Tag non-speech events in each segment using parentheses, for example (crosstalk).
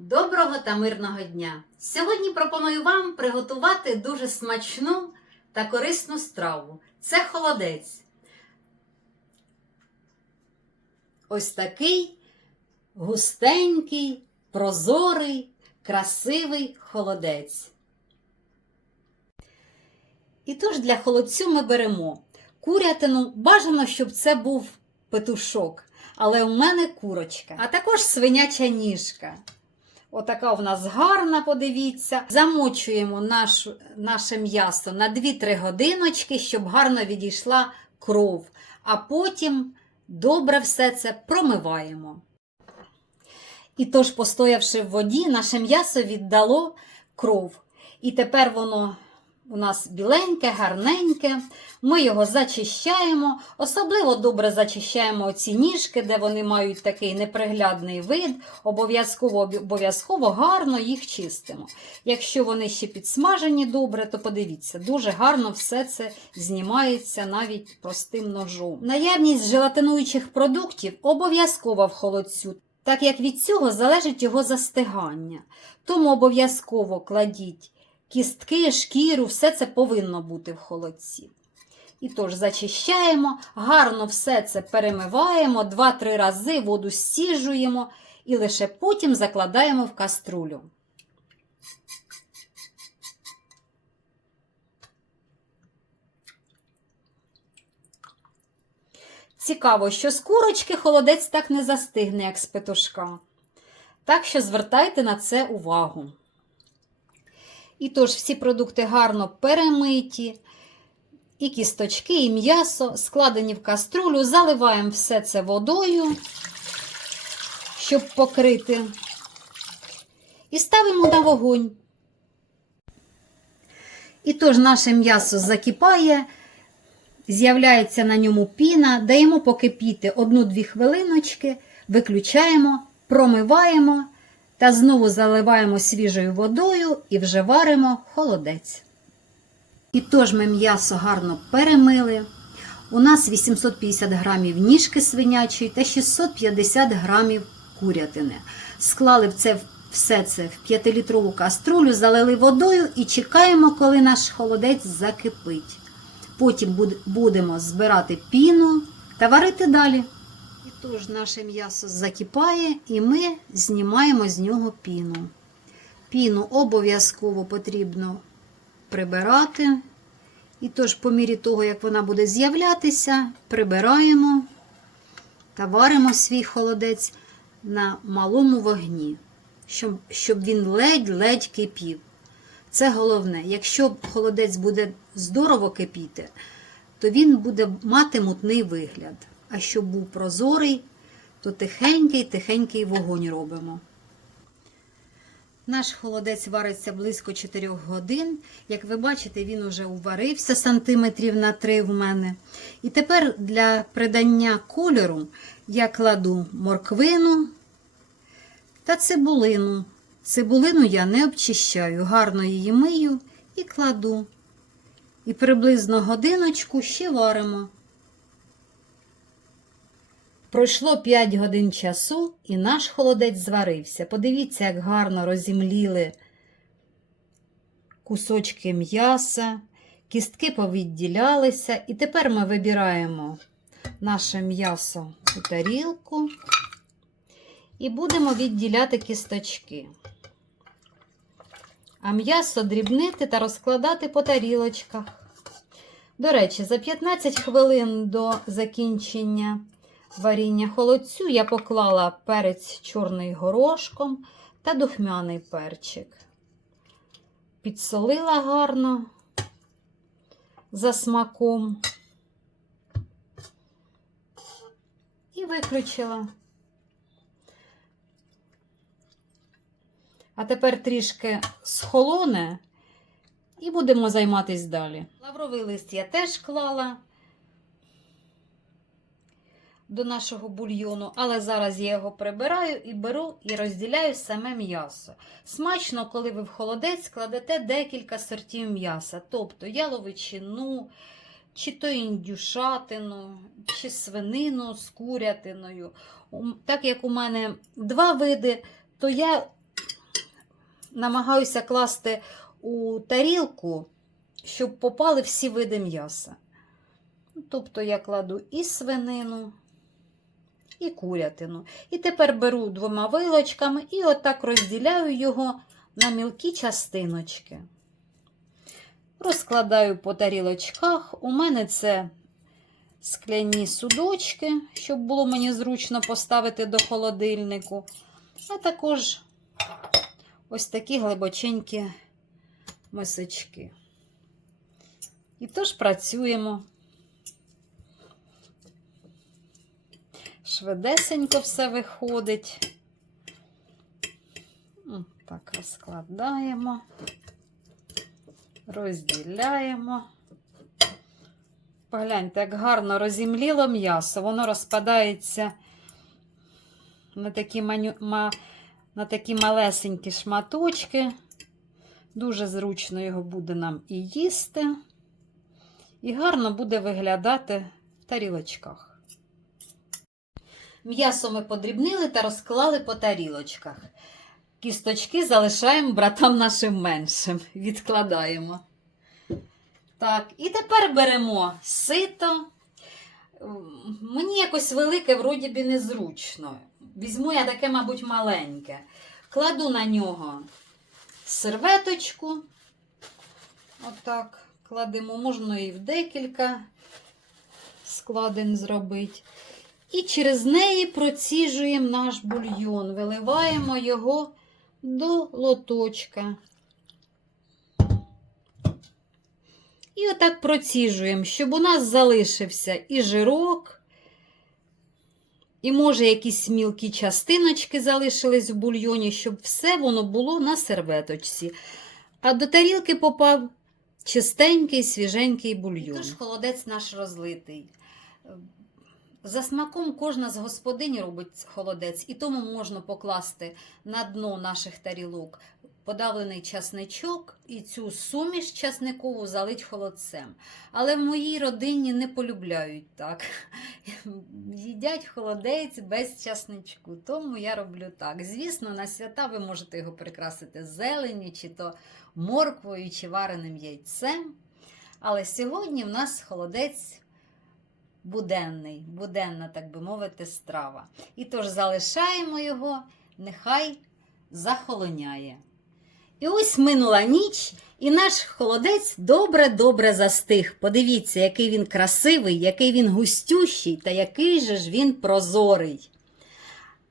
Доброго та мирного дня! Сьогодні пропоную вам приготувати дуже смачну та корисну страву. Це холодець. Ось такий густенький, прозорий, красивий холодець. І тож для холодцю ми беремо курятину. Бажано, щоб це був петушок, але у мене курочка, а також свиняча ніжка. Отака в нас гарна, подивіться. Замочуємо наш, наше м'ясо на 2-3 годиночки, щоб гарно відійшла кров. А потім добре все це промиваємо. І тож, постоявши в воді, наше м'ясо віддало кров. І тепер воно у нас біленьке, гарненьке. Ми його зачищаємо. Особливо добре зачищаємо оці ніжки, де вони мають такий неприглядний вид. Обов'язково обов'язково гарно їх чистимо. Якщо вони ще підсмажені добре, то подивіться, дуже гарно все це знімається навіть простим ножом. Наявність желатинуючих продуктів обов'язкова в холодцю. Так як від цього залежить його застигання. Тому обов'язково кладіть кістки, шкіру, все це повинно бути в холодці. І тож зачищаємо, гарно все це перемиваємо, 2-3 рази воду стіжуємо і лише потім закладаємо в каструлю. Цікаво, що з курочки холодець так не застигне, як з петушка. Так що звертайте на це увагу. І тож всі продукти гарно перемиті, і кісточки, і м'ясо складені в каструлю, заливаємо все це водою, щоб покрити, і ставимо на вогонь. І тож наше м'ясо закипає, з'являється на ньому піна, даємо покипіти 1-2 хвилиночки, виключаємо, промиваємо та знову заливаємо свіжою водою і вже варимо холодець. І тож ми м'ясо гарно перемили. У нас 850 грамів ніжки свинячої та 650 грамів курятини. Склали це, все це в 5-літрову каструлю, залили водою і чекаємо, коли наш холодець закипить. Потім будемо збирати піну та варити далі. І тож наше м'ясо закипає, і ми знімаємо з нього піну. Піну обов'язково потрібно прибирати. І тож, по мірі того, як вона буде з'являтися, прибираємо та варимо свій холодець на малому вогні, щоб, щоб він ледь-ледь кипів. Це головне. Якщо холодець буде здорово кипіти, то він буде мати мутний вигляд. А щоб був прозорий, то тихенький-тихенький вогонь робимо. Наш холодець вариться близько 4 годин. Як ви бачите, він уже уварився сантиметрів на 3 в мене. І тепер для придання кольору я кладу морквину та цибулину. Цибулину я не обчищаю, гарно її мию і кладу. І приблизно годиночку ще варимо. Пройшло 5 годин часу, і наш холодець зварився. Подивіться, як гарно розімліли кусочки м'яса, кістки повідділялися. І тепер ми вибираємо наше м'ясо у тарілку і будемо відділяти кісточки. А м'ясо дрібнити та розкладати по тарілочках. До речі, за 15 хвилин до закінчення варіння холодцю я поклала перець чорний горошком та духмяний перчик. Підсолила гарно за смаком і виключила. А тепер трішки схолоне і будемо займатися далі. Лавровий лист я теж клала до нашого бульйону, але зараз я його прибираю і беру і розділяю саме м'ясо. Смачно, коли ви в холодець кладете декілька сортів м'яса, тобто яловичину, чи то індюшатину, чи свинину з курятиною. Так як у мене два види, то я намагаюся класти у тарілку, щоб попали всі види м'яса. Тобто я кладу і свинину, і курятину. І тепер беру двома вилочками і отак розділяю його на мілкі частиночки. Розкладаю по тарілочках. У мене це скляні судочки, щоб було мені зручно поставити до холодильнику. А також ось такі глибоченькі мисочки. І тож працюємо. Швидесенько все виходить. Так, розкладаємо, розділяємо. Погляньте, як гарно розімліло м'ясо, воно розпадається на такі, маню... ма... на такі малесенькі шматочки. Дуже зручно його буде нам і їсти, і гарно буде виглядати в тарілочках. М'ясо ми подрібнили та розклали по тарілочках. Кісточки залишаємо братам нашим меншим. Відкладаємо. Так, і тепер беремо сито. Мені якось велике, вроді би, незручно. Візьму я таке, мабуть, маленьке. Кладу на нього серветочку. Отак кладемо, можна і в декілька складень зробити. І через неї проціжуємо наш бульйон, виливаємо його до лоточка. І отак проціжуємо, щоб у нас залишився і жирок, і, може, якісь мілкі частиночки залишились в бульйоні, щоб все воно було на серветочці. А до тарілки попав чистенький, свіженький бульйон. Тож холодець наш розлитий. За смаком кожна з господинь робить холодець, і тому можна покласти на дно наших тарілок подавлений часничок і цю суміш часникову залить холодцем. Але в моїй родині не полюбляють так. (laughs) Їдять холодець без часничку, тому я роблю так. Звісно, на свята ви можете його прикрасити зеленю, чи то морквою, чи вареним яйцем. Але сьогодні в нас холодець буденний, буденна, так би мовити, страва. І тож залишаємо його, нехай захолоняє. І ось минула ніч, і наш холодець добре-добре застиг. Подивіться, який він красивий, який він густющий та який же ж він прозорий.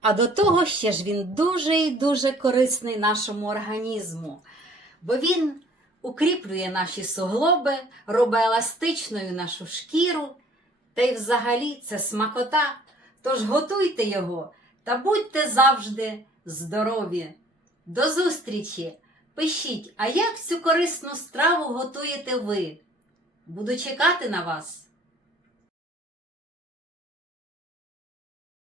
А до того ще ж він дуже і дуже корисний нашому організму, бо він укріплює наші суглоби, робить еластичною нашу шкіру. Та й взагалі це смакота. Тож готуйте його та будьте завжди здорові. До зустрічі! Пишіть, а як цю корисну страву готуєте ви? Буду чекати на вас.